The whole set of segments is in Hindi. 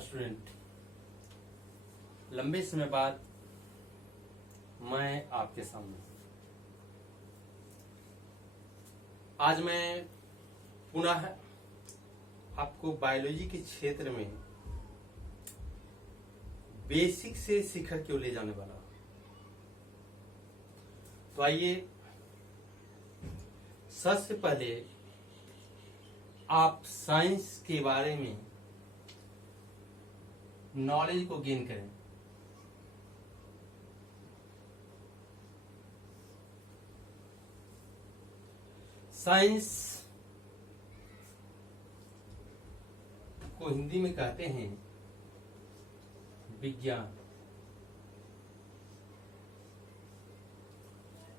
स्टूडेंट, लंबे समय बाद मैं आपके सामने आज मैं पुनः आपको बायोलॉजी के क्षेत्र में बेसिक से शिखर की ओर ले जाने वाला हूं। तो आइए सबसे पहले आप साइंस के बारे में नॉलेज को गेन करें। साइंस को हिंदी में कहते हैं विज्ञान।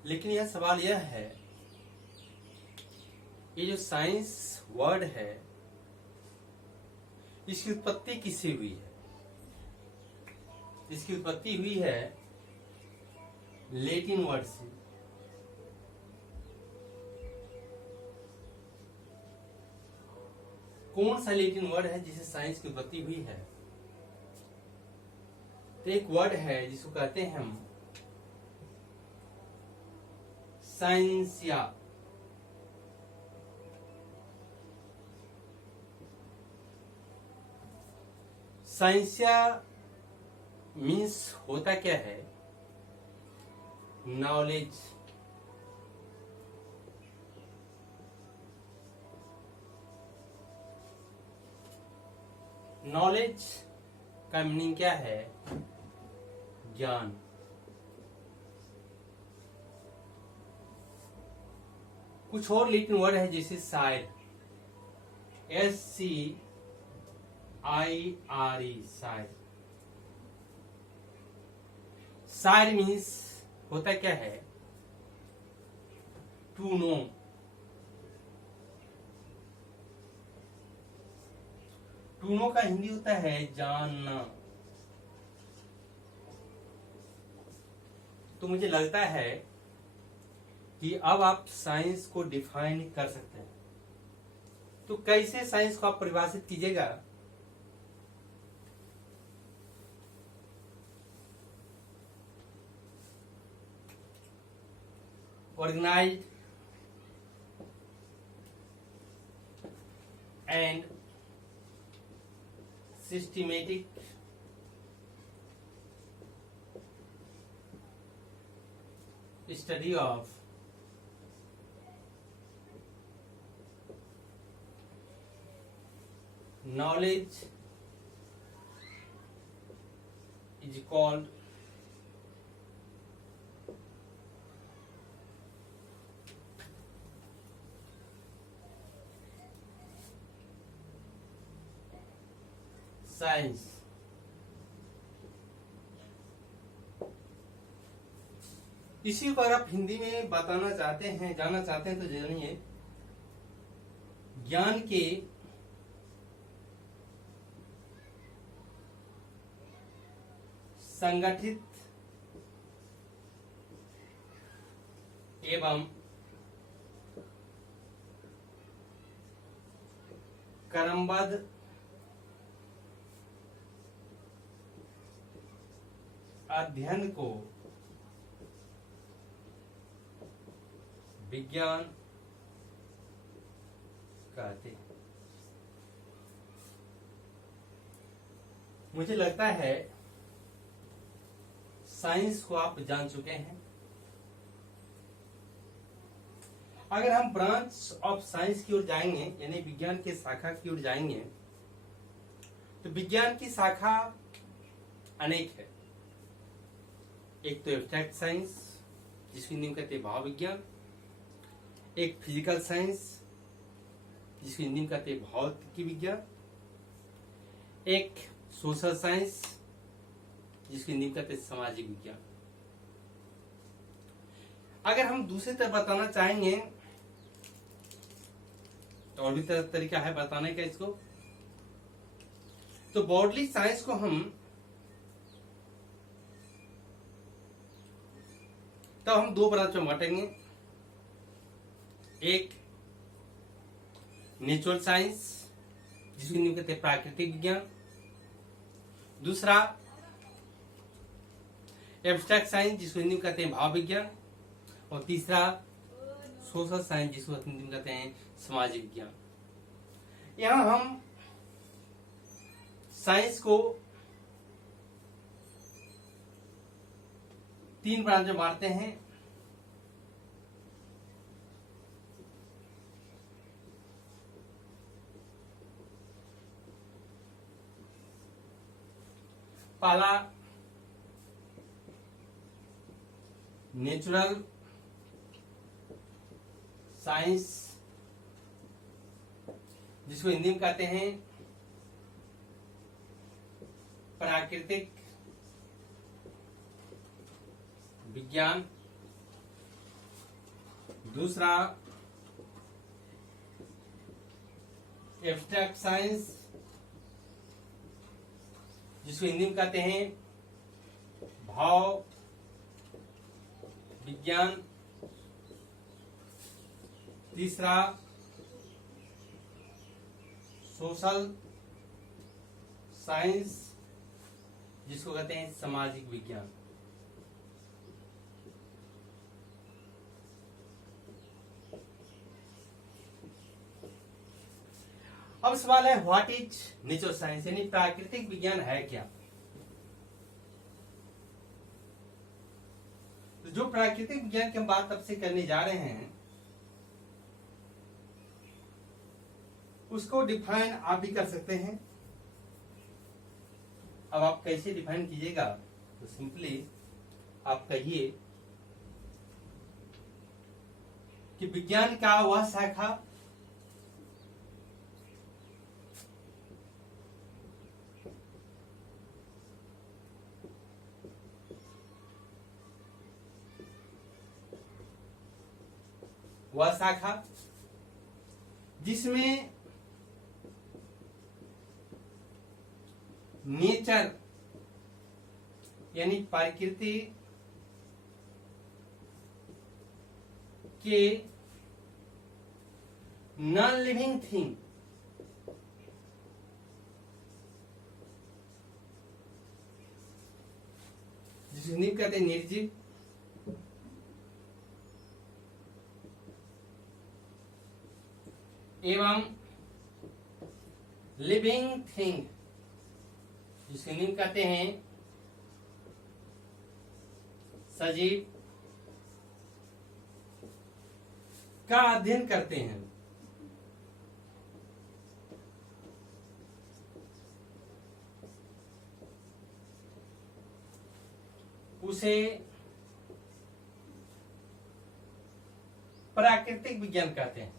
लेकिन यह सवाल यह है, ये जो साइंस वर्ड है इसकी उत्पत्ति किससे हुई है? इसकी उत्पत्ति हुई है लैटिन वर्ड से। कौन सा लैटिन वर्ड है जिसे साइंस की उत्पत्ति हुई है? तो एक वर्ड है जिसको कहते हैं हम साइंसिया। साइंसिया मीन्स होता क्या है? नॉलेज। नॉलेज का मीनिंग क्या है? ज्ञान। कुछ और लैटिन वर्ड है जैसे शायर, SCIRE, शायर। शायर मीन्स होता क्या है? To know. टू नो का हिंदी होता है जानना। तो मुझे लगता है कि अब आप साइंस को डिफाइन कर सकते हैं। तो कैसे साइंस को आप परिभाषित कीजिएगा? Organised and systematic study of knowledge is called science. इसी को अगर आप हिंदी में बताना चाहते हैं, जानना चाहते हैं तो जानिए, ज्ञान के संगठित एवं क्रमबद्ध अध्ययन को विज्ञान कहते हैं। मुझे लगता है साइंस को आप जान चुके हैं। अगर हम ब्रांच ऑफ साइंस की ओर जाएंगे, यानी विज्ञान की शाखा की ओर जाएंगे, तो विज्ञान की शाखा अनेक है। एक तो एब्स्ट्रैक्ट साइंस जिसको हिंदी में कहते हैं भाव विज्ञान, एक फिजिकल साइंस जिसको हिंदी में कहते हैं भौतिकी विज्ञान, एक सोशल साइंस जिसको हिंदी में कहते हैं सामाजिक विज्ञान। अगर हम दूसरी तरफ बताना चाहेंगे तो और भी तरीका है बताने का इसको। तो बॉडली साइंस को हम दो ब्रांच में बांटेंगे। एक नेचुरल साइंस जिसको हिंदी में कहते हैं प्राकृतिक विज्ञान, दूसरा एब्स्ट्रैक्ट साइंस जिसको हिंदी में कहते हैं भाव विज्ञान, और तीसरा सोशल साइंस जिसको हिंदी में कहते हैं सामाजिक विज्ञान। यहां हम साइंस को 3 ब्रांच में बांटते हैं। पहला नेचुरल साइंस जिसको हिंदी में कहते हैं प्राकृतिक विज्ञान। दूसरा एब्स्ट्रैक्ट साइंस जिसको हिंदी में कहते हैं भाव विज्ञान। तीसरा सोशल साइंस जिसको कहते हैं सामाजिक विज्ञान। अब सवाल है व्हाट इज नेचुरल साइंस, यानी प्राकृतिक विज्ञान है क्या। तो जो प्राकृतिक विज्ञान की हम बात अब से करने जा रहे हैं उसको डिफाइन आप भी कर सकते हैं। अब आप कैसे डिफाइन कीजिएगा, तो सिंपली आप कहिए कि विज्ञान का वह शाखा जिसमें नेचर यानी प्रकृति के नॉन लिविंग थिंग जिसे हिंदी में कहते हैं निर्जीव, एवं लिविंग थिंग जिसे हिंदी में कहते हैं सजीव का अध्ययन करते हैं। उसे प्राकृतिक विज्ञान कहते हैं।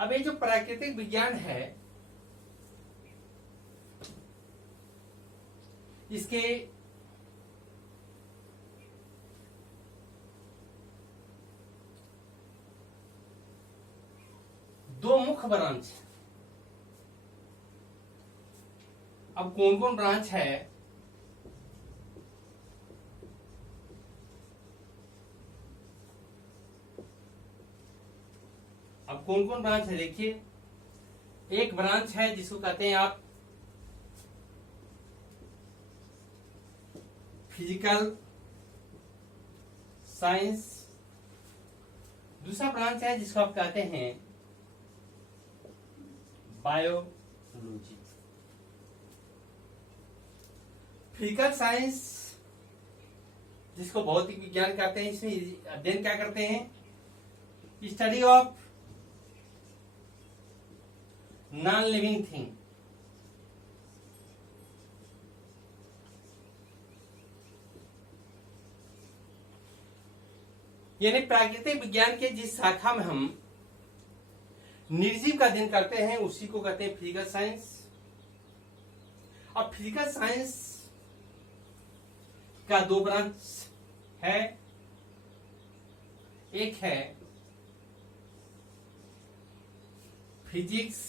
अब ये जो प्राकृतिक विज्ञान है इसके दो मुख्य ब्रांच। अब कौन कौन ब्रांच है, अब कौन कौन ब्रांच है देखिए। एक ब्रांच है जिसको कहते हैं आप फिजिकल साइंस। दूसरा ब्रांच है जिसको आप कहते हैं बायोलॉजी। फिजिकल साइंस जिसको भौतिक विज्ञान कहते हैं, इसमें अध्ययन क्या करते हैं, study of non living thing. यानी प्राकृतिक विज्ञान के जिस शाखा में हम निर्जीव का अध्ययन करते हैं उसी को कहते हैं फिजिकल साइंस। अब फिजिकल साइंस का दो ब्रांच है, एक है फिजिक्स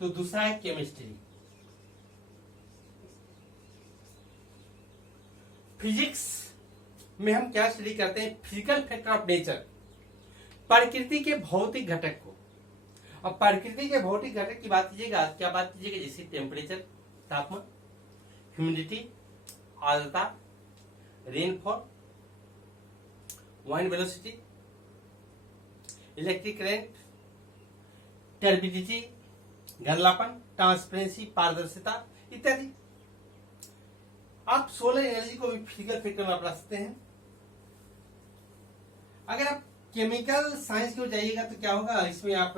तो दूसरा है केमिस्ट्री। फिजिक्स में हम क्या स्टडी करते हैं? फिजिकल फैक्टर ऑफ नेचर, प्रकृति के भौतिक घटक को। अब प्रकृति के भौतिक घटक की बात कीजिएगा, क्या बात कीजिएगा? जैसे टेम्परेचर, तापमान, ह्यूमिडिटी, आर्द्रता, rainfall, wind velocity, electric current, turbidity, गरलापन, ट्रांसपेरेंसी, पारदर्शिता इत्यादि। आप सोलर एनर्जी को भी फिजिकल फैक्टर में अपना सकते हैं। अगर आप केमिकल साइंस की ओर जाइएगा तो क्या होगा? इसमें आप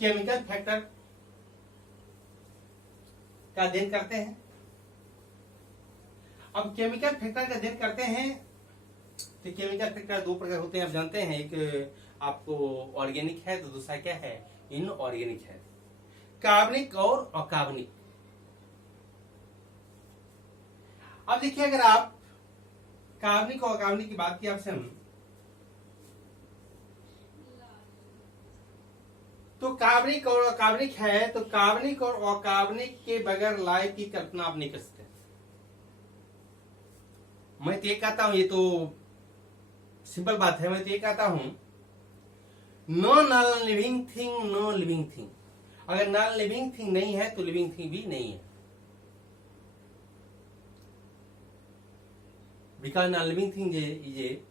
केमिकल फैक्टर का अध्ययन करते हैं। अब केमिकल फैक्टर का अध्ययन करते हैं तो केमिकल फैक्टर दो प्रकार होते हैं, आप जानते हैं। एक आपको ऑर्गेनिक है, तो दूसरा क्या है? इनऑर्गेनिक है। कार्बनिक और अकार्बनिक। अब देखिए, अगर आप कार्बनिक और अकार्बनिक की बात की आपसे हम, तो कार्बनिक और अकार्बनिक है, तो कार्बनिक और अकार्बनिक के बगैर लाइफ की कल्पना आप नहीं कर सकते। मैं तो ये कहता हूं, ये तो सिंपल बात है, मैं तो ये कहता हूं, no non living thing, no living thing. अगर नॉन लिविंग थिंग नहीं है तो लिविंग थिंग भी नहीं है। Because non living thing is a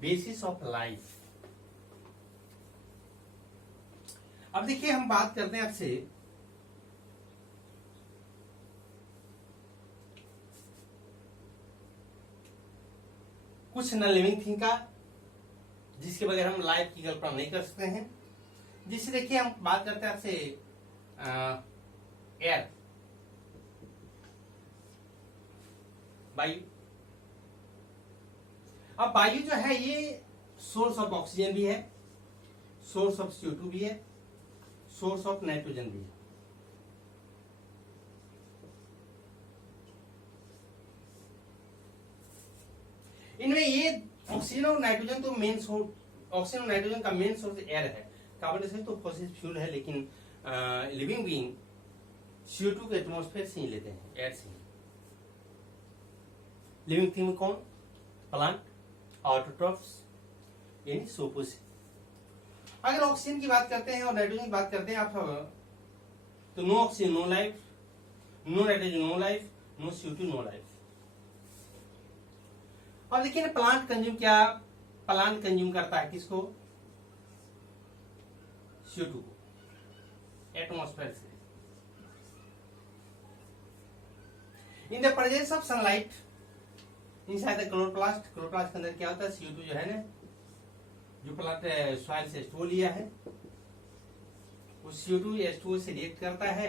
basis of life. अब देखिए, हम बात करते हैं आपसे कुछ नॉन लिविंग थिंग का, जिसके बगैर हम लाइफ की कल्पना नहीं कर सकते हैं। जिससे देखिए, हम बात करते हैं आपसे एयर, वायु। अब वायु जो है ये सोर्स ऑफ ऑक्सीजन भी है, सोर्स ऑफ CO2 भी है, सोर्स ऑफ नाइट्रोजन भी है। इनमें ये ऑक्सीजन और नाइट्रोजन तो मेन सोर्स, ऑक्सीजन और नाइट्रोजन का मेन सोर्स एयर है। कार्बन डाइऑक्साइड तो फॉसिल फ्यूल है, लेकिन लिविंग बीइंग CO2 के एटमॉस्फेयर से ही लेते हैं, एयर से ही। लिविंग थिंग में कौन? प्लांट, ऑटोट्रॉफ्स यानी सोपोसी। अगर ऑक्सीजन की बात करते हैं और नाइट्रोजन की बात करते हैं आप, तो no oxygen no life, no nitrogen no life, no CO2 no life. अब देखिए ना, प्लांट कंज्यूम क्या? प्लांट कंज्यूम करता है किसको? CO2 को एटमॉस्फेयर से। In the presence of sunlight inside the chloroplast, chloroplast के अंदर क्या होता है? CO2 जो है ना, जो प्लांट सॉइल से H2O लिया है, वो CO2 H2O से रिएक्ट करता है।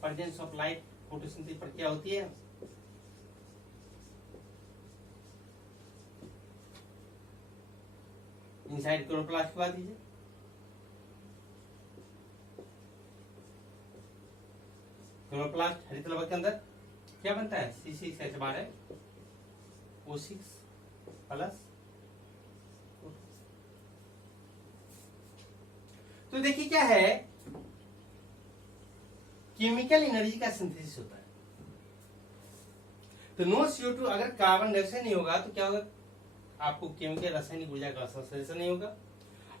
प्रेजेंस ऑफ लाइट, फोटोसिंथेसिस पर क्या होती है? इनसाइड क्लोरोप्लास्ट की बात कीजिए, क्लोरोप्लास्ट हरितलवक के अंदर क्या बनता है? C6H12O6 plus. तो देखिए क्या है, केमिकल एनर्जी का सिंथेसिस होता है। तो नो CO2, अगर कार्बन डाइऑक्साइड नहीं होगा तो क्या होगा? आपको केमिकल रासायनिक ऊर्जा का संश्लेषण नहीं होगा।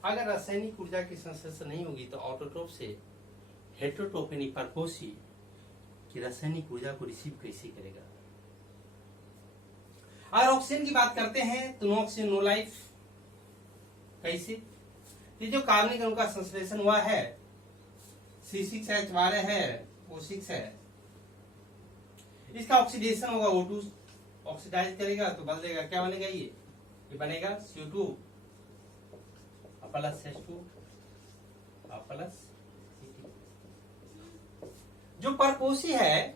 अगर रासायनिक ऊर्जा की संश्लेषण नहीं होगी तो ऑटोट्रोफ से हेटेरोट्रोफ यानी परपोषी की रासायनिक ऊर्जा को रिसीव कैसे करेगा? अगर ऑक्सीजन की बात करते हैं तो नो ऑक्सीजन नो लाइफ। कैसे? ये जो कार्बनिक अणु का संश्लेषण हुआ है, C6H12 है, O6 है, इसका ऑक्सीडेशन होगा, O2 ऑक्सीडाइज करेगा तो बन देगा, क्या बनेगा? ये बनेगा CO2 plus H2 plus Cl। जो परपोषी है,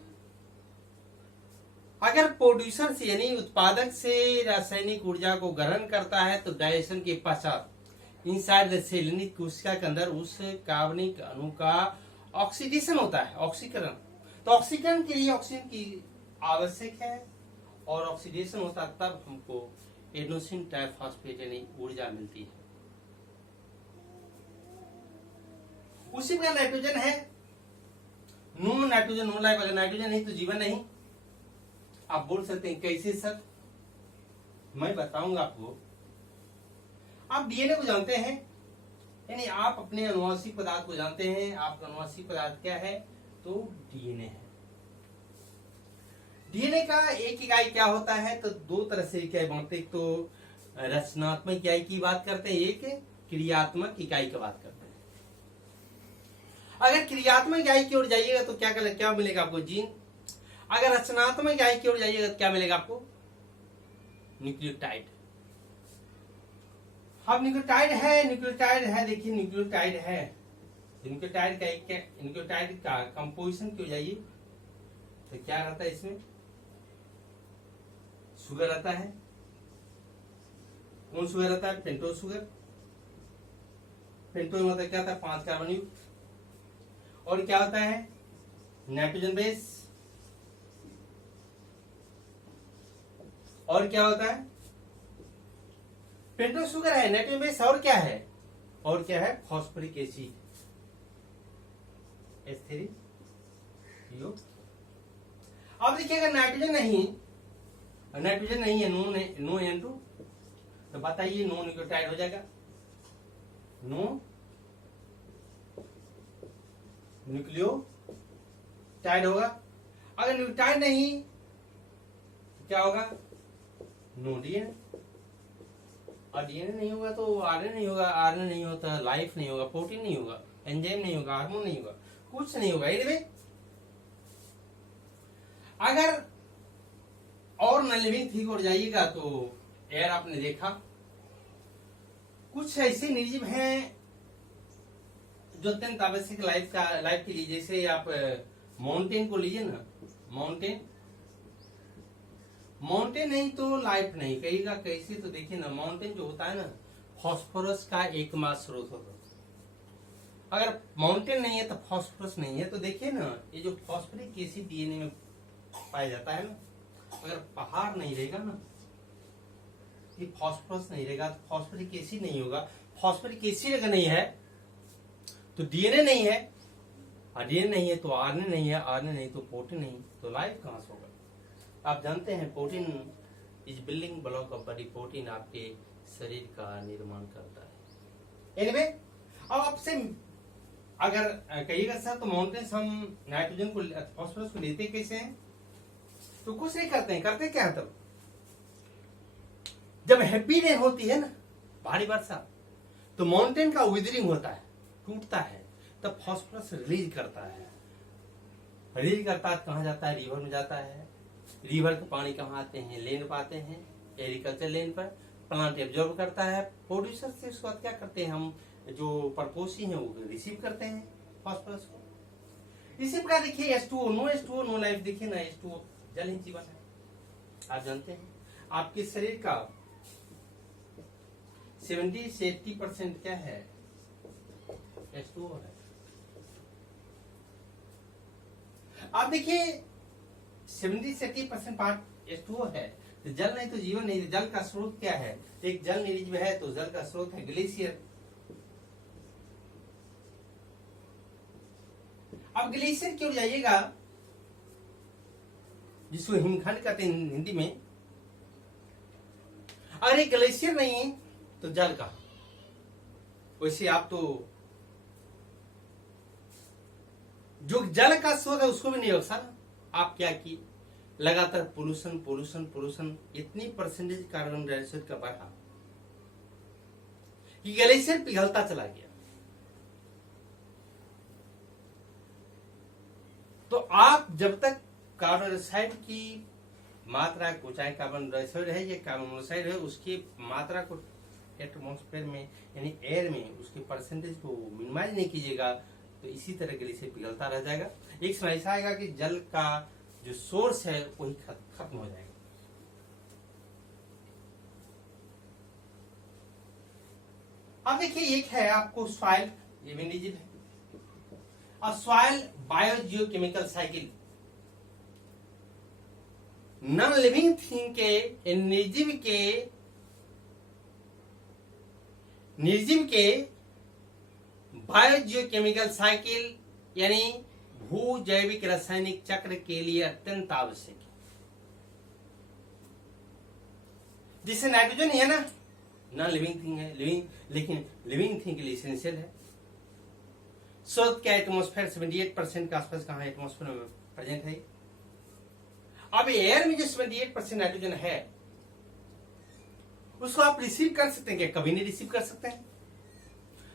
अगर प्रोड्यूसर से यानी उत्पादक से रासायनिक ऊर्जा को ग्रहण करता है तो डाइजेशन के पश्चात इनसाइड द सेल यानी कोशिका के अंदर उस कार्बनिक अणु का ऑक्सीडेशन होता है, ऑक्सीकरण। तो ऑक्सीकरण के लिए ऑक्सीजन की आवश्यक है और ऑक्सीडेशन होता है, तब हमको एडेनोसिन ट्राइफॉस्फेट यानी ऊर्जा मिलती है। उसी प्रकार नाइट्रोजन है, नो नाइट्रोजन नो लाइफ। अगर नाइट्रोजन नहीं तो जीवन नहीं, आप बोल सकते हैं कैसे सर? मैं बताऊंगा आपको। आप डीएनए को जानते हैं, यानी आप अपने अनुवांशिक पदार्थ को जानते हैं। आपका अनुवांशिक पदार्थ क्या है? तो डीएनए है। डीएनए का एक इकाई क्या होता है? तो दो तरह से इकाई बांटते, एक तो रचनात्मक इकाई की बात करते हैं, एक क्रियात्मक इकाई की बात करते हैं। अगर क्रियात्मक इकाई की ओर जाइएगा तो क्या मिलेगा आपको? जीन। अगर रचनात्मक इकाई की ओर जाइएगा तो क्या मिलेगा आपको? न्यूक्लियोटाइड। अब न्यूक्लियोटाइड है, देखिए न्यूक्लियोटाइड का कंपोजिशन क्यों जाइए तो क्या रहता है इसमें? शुगर रहता है। कौन शुगर रहता है? Pentose sugar. पेंटोज मतलब क्या होता है? 5 कार्बन युक्त। और क्या होता है? Nitrogen base. और क्या होता है? पेंटोज शुगर है, नाइट्रोजन बेस, और क्या है? Phosphoric acid H3PO। अब देखिए अगर नाइट्रोजन नहीं है, नो N2, तो बताइए नो न्यूक्लियोटाइड हो जाएगा? नो न्यूक्लियोटाइड होगा। अगर न्यूक्लियोटाइड नहीं तो क्या होगा? No DNA. और डीएनए नहीं होगा तो आरएनए नहीं होगा, आरएनए नहीं होता लाइफ नहीं होगा, प्रोटीन नहीं होगा, एंजाइम नहीं होगा, हार्मोन नहीं होगा, कुछ नहीं होगा। एनीवे, अगर और नॉन लिविंग थिंग और जाइएगा तो एयर आपने देखा, कुछ ऐसे निर्जीव हैं जो अत्यंत आवश्यक लाइफ के लिए, जैसे आप माउंटेन को लीजिए ना, माउंटेन नहीं तो लाइफ नहीं, कहेगा कैसे? तो देखिए ना, माउंटेन जो होता है ना, फास्फोरस का एकमात्र स्रोत होता है। अगर माउंटेन नहीं है तो फास्फोरस नहीं है, तो देखिए ना, ये जो फास्फोरिक एसिड डीएनए में पाया जाता है ना, अगर पहाड़ नहीं रहेगा ना, ये फास्फोरस नहीं रहेगा तो फास्फोरिक एसिड नहीं होगा। फास्फोरिक एसिड अगर नहीं है तो डीएनए नहीं है, और डीएनए नहीं है तो आरएनए नहीं है, आरएनए नहीं तो प्रोटीन नहीं, तो लाइफ कहां से होगा? आप जानते हैं protein is building block of body. Protein आपके शरीर का निर्माण करता है। एनीवे, अब आपसे अगर कहिएगा सर तो माउंटेन्स हम नाइट्रोजन को, फास्फोरस को लेते कैसे हैं? तो कुछ नहीं करते हैं, करते क्या है? तब जब हेवी रेन होती है ना, भारी वर्षा, तो माउंटेन का विदरिंग होता है, टूटता है, तब फास्फोरस रिलीज करता है। कहाँ जाता है? रिवर में जाता है। रिवर के पानी कहाँ आते हैं? लैंड पर आते हैं, एग्रीकल्चर लैंड पर। प्लांट एब्जॉर्ब करता है, प्रोड्यूसर से उसके बाद क्या करते हैं हम, जो परपोषी हैं वो रिसीव करते हैं फास्फोरस को। इसी प्रकार देखिए H2O, नो लाइफ। देखिए ना, H2O जल ही जीवन है। आप जानते हैं आपके शरीर का 70 से 80% क्या है? H2O है। आप देखिए 70 से 80% पार्ट H2O है, तो जल नहीं तो जीवन नहीं। जल का स्रोत क्या है? एक जल निर्जीव है तो जल का स्रोत है ग्लेशियर। अब ग्लेशियर की ओर जाइएगा, जिसको हिमखंड कहते हैं हिंदी में। अरे ग्लेशियर नहीं तो जल का, वैसे आप तो जो जल का स्रोत है उसको भी नहीं होगा सर। आप क्या किए? लगातार पोल्यूशन, इतनी परसेंटेज कार्बन डाइऑक्साइड का बढ़ा कि ग्लेशियर पिघलता चला गया। तो आप जब तक कार्बन डाइऑक्साइड की मात्रा को, चाहे कार्बन डाइऑक्साइड है या कार्बन मोनोऑक्साइड है, उसकी मात्रा को एटमॉस्फेयर में यानी एयर में उसके परसेंटेज को मिनिमाइज नहीं कीजिएगा तो इसी तरह ग्लेशियर पिघलता रह जाएगा। एक समय ऐसा आएगा कि जल का जो सोर्स है वही खत्म हो जाएगा। अब देखिए एक है आपको सॉइल, ये भी निर्जीव है। और soil biogeochemical cycle, non living thing के निर्जीव के बायोजियोकेमिकल साइकिल यानी भू जैविक रासायनिक चक्र के लिए अत्यंत आवश्यक है। जिससे नाइट्रोजन है ना नॉन लिविंग थिंग है, लेकिन लिविंग थिंग के लिए इसेंशियल है। स्वर्ग का एटमॉस्फेयर 78% के आसपास कहाँ एटमॉस्फेयर में प्रेजेंट है। अब एयर में जो 78% नाइट्रोजन है उसको आप रिसीव कर सकते हैं क्या? कभी नहीं रिसीव कर सकते हैं।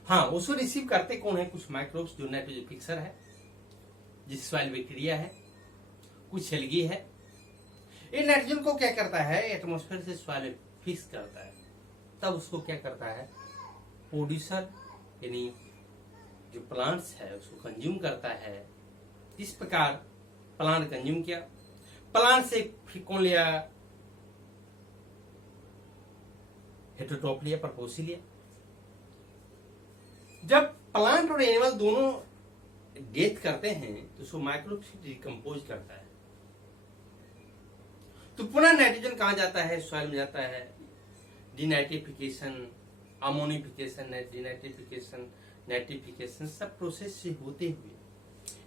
हाँ, उसको रिसीव करते कौन है? कुछ माइक्रोब्स जो नाइट्रोजन फिक्सर है, जिस सॉइल बैक्टीरिया है, कुछ एल्गी है। ये नाइट्रोजन को क्या करता है? एटमॉस्फेयर से सॉइल में फिक्स करता है, तब उसको क्या करता है? प्रोड्यूसर यानी जो प्लांट्स है उसको कंज्यूम करता है। इस प्रकार प्लांट कंज्यूम किया, प्लांट से फिर कौन लिया? हेटेरोट्रॉप लिया, परपोसी लिया। जब प्लांट और एनिमल दोनों डेथ करते हैं तो उसको माइक्रोब डिकम्पोज करता है, तो पुनः नाइट्रोजन कहां जाता है? सॉइल में जाता है। डिनाइट्रिफिकेशन, अमोनिफिकेशन, डिनाइट्रिफिकेशन, नाइट्रिफिकेशन सब प्रोसेस से होते हुए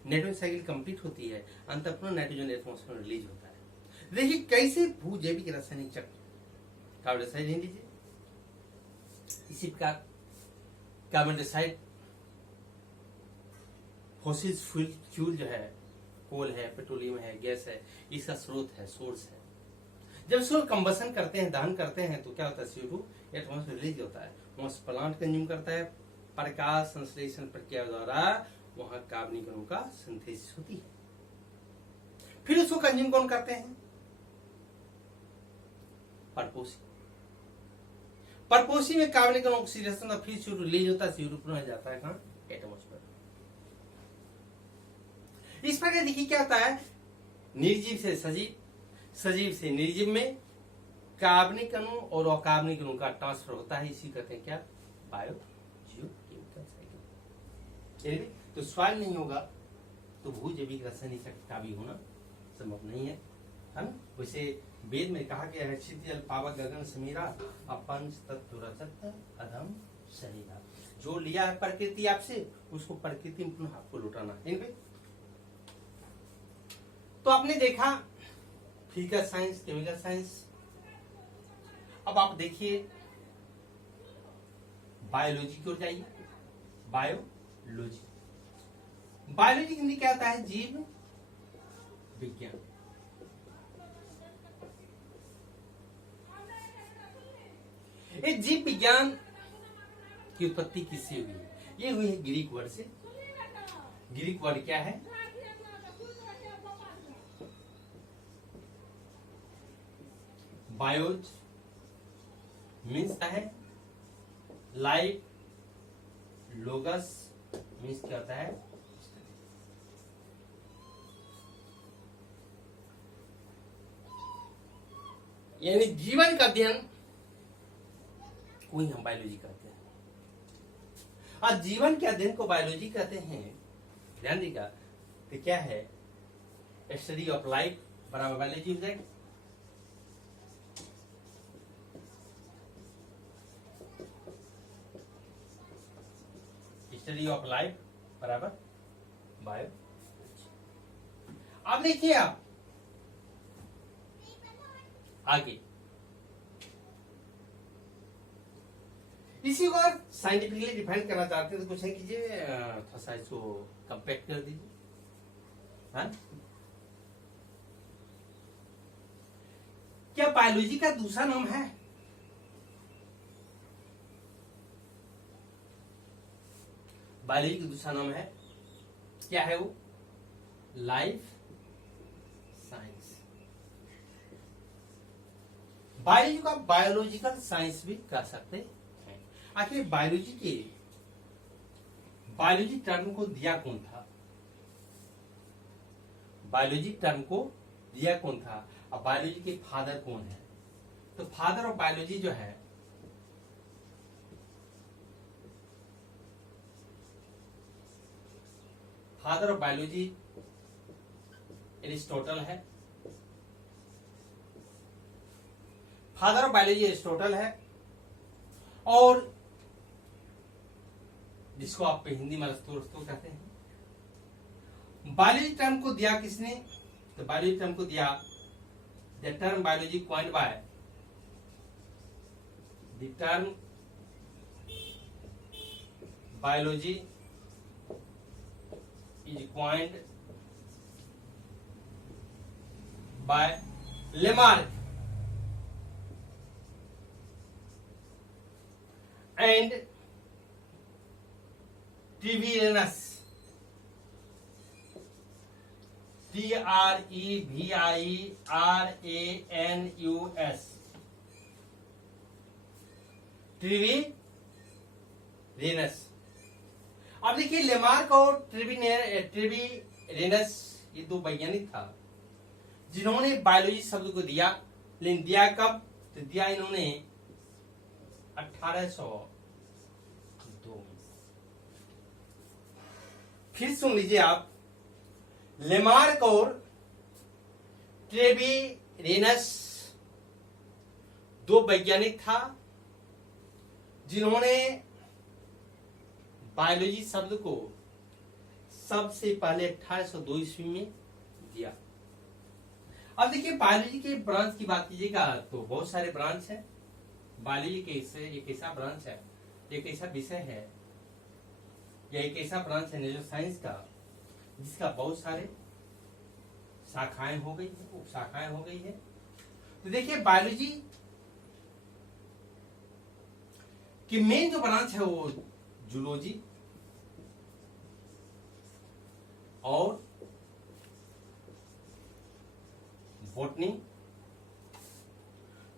नाइट्रोजन साइकिल कंप्लीट होती है, अंत पुनः नाइट्रोजन एटमॉस्फेयर में रिलीज होता है। देखिए कैसे भूजैविक रासायनिक चक्र। कार्बन डाइऑक्साइड ले लीजिए, इसी प्रकार कार्बन डाइऑक्साइड फॉसिल फ्यूल जो है, कोल है, पेट्रोलियम है, गैस है, इसका स्रोत है, सोर्स है। जब इसको कंबसन करते हैं, दहन करते हैं, तो क्या होता है? CO2 एटमॉस्फेयर रिलीज होता है। वहां प्लांट कंज्यूम करता है, प्रकाश संश्लेषण प्रक्रिया द्वारा वहां कार्बनिक अणु का सिंथेसिस होती है। फिर उसको कंज्यूम कौन करते हैं? परपोसी। परपोसी में कार्बनिक अणु ऑक्सीडेशन और फिर CO2 रिलीज होता है, CO2 पुनः जाता है कहां? एटमॉस्फेयर। इस प्रकार देखिए क्या होता है? निर्जीव से सजीव, सजीव से निर्जीव में कार्बनिक अणु और अकार्बनिक अणु का ट्रांसफर होता है। इसी कहते हैं क्या? Bio geochemical cycle. तो सॉइल नहीं होगा तो भूजैविक रासायनिक चक्र का भी होना संभव नहीं है ना? वैसे वेद में कहा गया है, क्षितिज पावक गगन समीरा अपंच तत्व रचत अधम शरीरा। जो लिया है प्रकृति आपसे, उसको प्रकृति में पुनः आपको लौटाना है। तो आपने देखा फिजिकल साइंस, केमिकल साइंस। अब आप देखिए बायोलॉजी की ओर जाइए। बायोलॉजी, बायोलॉजी हिंदी क्या आता है? जीव विज्ञान। ये जीव विज्ञान की उत्पत्ति किससे हुई है? ये हुई है ग्रीक वर्ड से। ग्रीक वर्ड क्या है? बायोज मीन्स क्या है? लाइफ, लोगस मीन्स क्या होता है? यानी जीवन का अध्ययन को ही हम बायोलॉजी कहते हैं। आज जीवन के अध्ययन को बायोलॉजी कहते हैं। ध्यान देगा तो क्या है? स्टडी ऑफ लाइफ बराबर बायोलॉजी हो जाएगा। स्टडी ऑफ लाइफ बराबर बायो। अब देखिए आप आगे इसी को साइंटिफिकली डिफाइन करना चाहते हैं तो कुछ है कीजिए, थोड़ा सा इसको कंपैक्ट कर दीजिए। हाँ? क्या बायोलॉजी का दूसरा नाम है? बायोलॉजी का दूसरा नाम है, क्या है वो? Life science. बायोलॉजी को आप बायोलॉजिकल साइंस भी कह सकते हैं। आखिर बायोलॉजी टर्म को दिया कौन था? बायोलॉजी टर्म को दिया कौन था? अब बायोलॉजी के फादर कौन है? तो फादर ऑफ बायोलॉजी जो है फादर ऑफ बायोलॉजी एरिस्टोटल है। फादर ऑफ बायोलॉजी एरिस्टोटल है, और जिसको आप हिंदी में अरस्तु कहते हैं। बायोलॉजी टर्म को दिया किसने? तो बायोलॉजी टर्म को दिया the term biology coined bye The term biology is coined by Lamarck and Treviranus. Treviranus. ट्रीवीरेनस। अब देखिए लेमार्क और ट्रीवीरेनस ये दो वैज्ञानिक था जिन्होंने बायोलॉजी शब्द को दिया, लेकिन दिया कब? तो दिया इन्होंने 1802। फिर सुन लीजिए आप, लेमार्क और ट्रेविरेनस दो वैज्ञानिक था जिन्होंने बायोलॉजी शब्द को सबसे पहले 1802 ईस्वी में दिया। अब देखिए बायोलॉजी के ब्रांच की बात कीजिएगा तो बहुत सारे ब्रांच है। बायोलॉजी के एक ऐसा ब्रांच है, एक ऐसा विषय है या एक ऐसा ब्रांच है नेचर साइंस का जिसका बहुत सारे शाखाएं हो गई है, उप शाखाएं हो गई है। तो देखिए बायोलॉजी कि मेन जो ब्रांच है वो जूलॉजी और बॉटनी।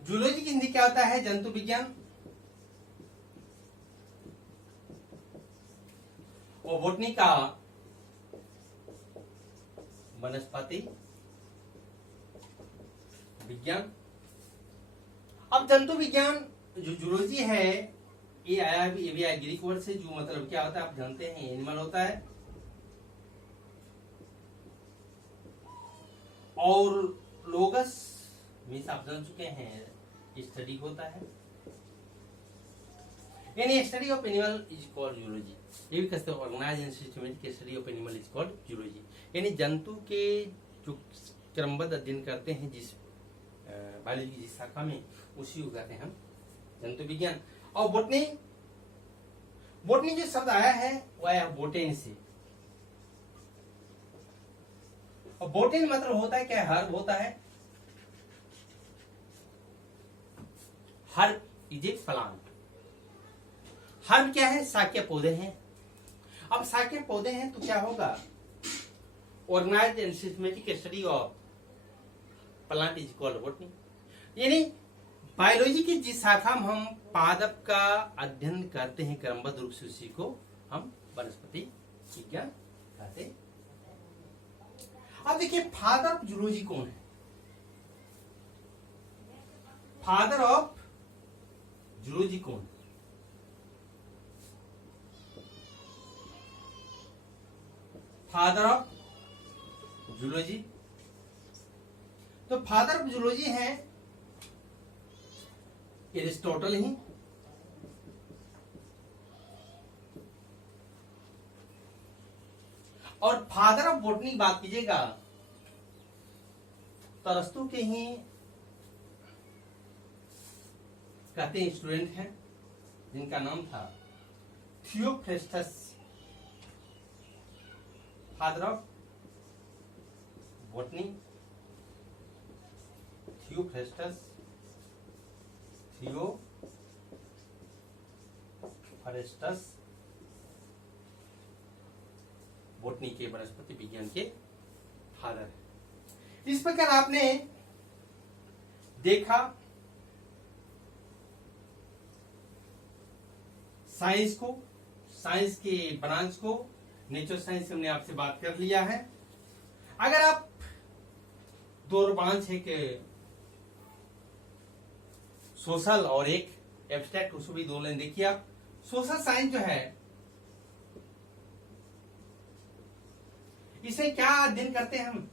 जूलॉजी की हिंदी क्या होता है? जंतु विज्ञान। और बॉटनी का वनस्पति विज्ञान। अब जंतु विज्ञान जो जूलॉजी है ये आया ग्रीक वर्ड से, जो मतलब क्या होता है आप जानते हैं, एनिमल होता है। और लोगस मीन्स आप जान चुके हैं स्टडी होता है, यानी study of animal is called zoology. ये भी कहते हैं organised and systematic study of animal is called zoology, यानी जंतु के जो क्रमबद्ध अध्ययन करते हैं जिस बायोलॉजी की जिस शाखा में, उसी को कहते हैं हम जंतु विज्ञान। और बोटनी, बोटनी जो शब्द आया है वो आया बोटेन से। और बोटेन मतलब होता है क्या? हर्ब होता है। Herb is a plant. Herb क्या है? शाकीय पौधे हैं। अब शाकीय पौधे हैं तो क्या होगा? Organised and systematic study of plant is called botany, यानी बायोलॉजी की जिस शाखा में हम पादप का अध्ययन करते हैं क्रमबद्ध रूप से, उसी को हम वनस्पति विज्ञान कहते हैं। अब देखिए फादर ऑफ जूलॉजी कौन है? फादर ऑफ जूलॉजी कौन है? फादर ऑफ जूलॉजी, तो फादर ऑफ जूलॉजी है एरिस्टोटल ही। और फादर ऑफ बॉटनी की बात कीजिएगा तो अरस्तु के ही कहते हैं स्टूडेंट हैं जिनका नाम था Theophrastus. Father of botany Theophrastus, Theophrastus botany के वनस्पति विज्ञान के फादर है। इस प्रकार आपने देखा साइंस को, साइंस के ब्रांच को, नेचर साइंस हमने आपसे बात कर लिया है। अगर आप दो ब्रांच है कि सोशल और एक एब्स्ट्रैक्ट, उसको भी दो लाइन देखिए आप। सोशल साइंस जो है इसे क्या अध्ययन करते हैं हम?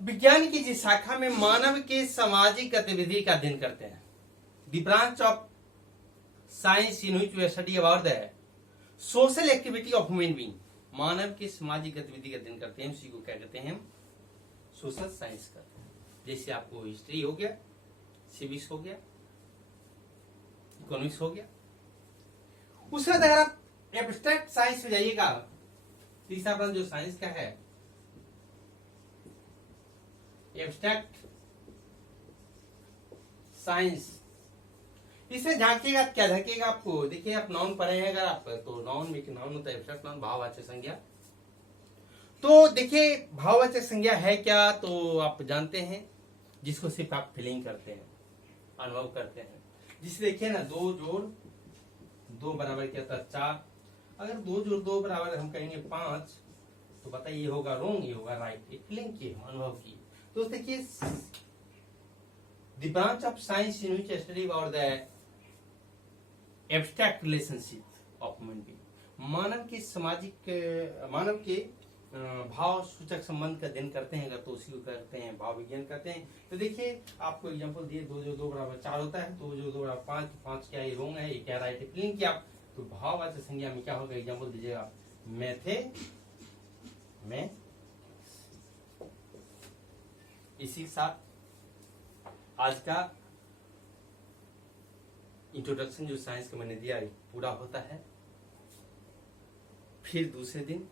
विज्ञान की जिस शाखा में मानव के सामाजिक गतिविधि का अध्ययन करते हैं। The branch of science in which we study about the social activity of human being, मानव की सामाजिक गतिविधि का अध्ययन करते हैं, उसी को क्या कहते हैं हम? सोशल साइंस करते हैं। जैसे आपको हिस्ट्री हो गया, सिविक्स हो गया, इकोनॉमिक्स हो गया। उसके बाद अगर आप एब्स्ट्रैक्ट साइंस में जाइएगा, तीसरा प्रश्न जो साइंस का है, एब्स्ट्रैक्ट साइंस, इसे झांकिएगा क्या झांकिएगा आपको, देखिए आप नाउन पढ़े हैं अगर आप, तो नाउन में नाउन होता है एब्स्ट्रैक्ट नाउन, भाववाचक संज्ञा। तो देखिए भाववाचक संज्ञा है क्या, तो आप जानते हैं जिसको सिर्फ आप फीलिंग करते हैं, अनुभव करते हैं। जिसे देखिए ना, 2 जोड़ 2 बराबर क्या होता है 4, अगर 2 जोड़ 2 बराबर हम कहेंगे 5, तो बताइए ये होगा रॉन्ग, ये होगा राइट, ये फीलिंग की अनुभव की। तो देखिए the branch of science in which study about the abstract relationship of human being, मानव के भाव सूचक संबंध का अध्ययन करते हैं अगर, तो उसी को करते हैं भाव विज्ञान करते हैं। तो देखिए आपको एग्जांपल दिए, 2 जो 2 बराबर 4 होता है, 2 जो 2 बराबर 5, 5 क्या ये रोंग है, ये क्या राइट है, फीलिंग किया। तो भाववाचक संज्ञा में क्या होगा, एग्जांपल दीजिएगा, मैं इसी के साथ आज का इंट्रोडक्शन जो साइंस का मैंने दिया पूरा होता है। फिर दूसरे दिन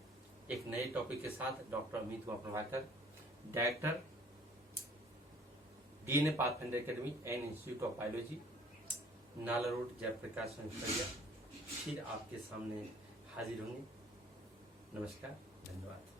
एक नए टॉपिक के साथ doctor Amit Kumar Prabhakar, director DNA pathfinder academy and institute of biology, नाला रोड, जयप्रकाश, फिर आपके सामने हाजिर होंगे। नमस्कार, धन्यवाद।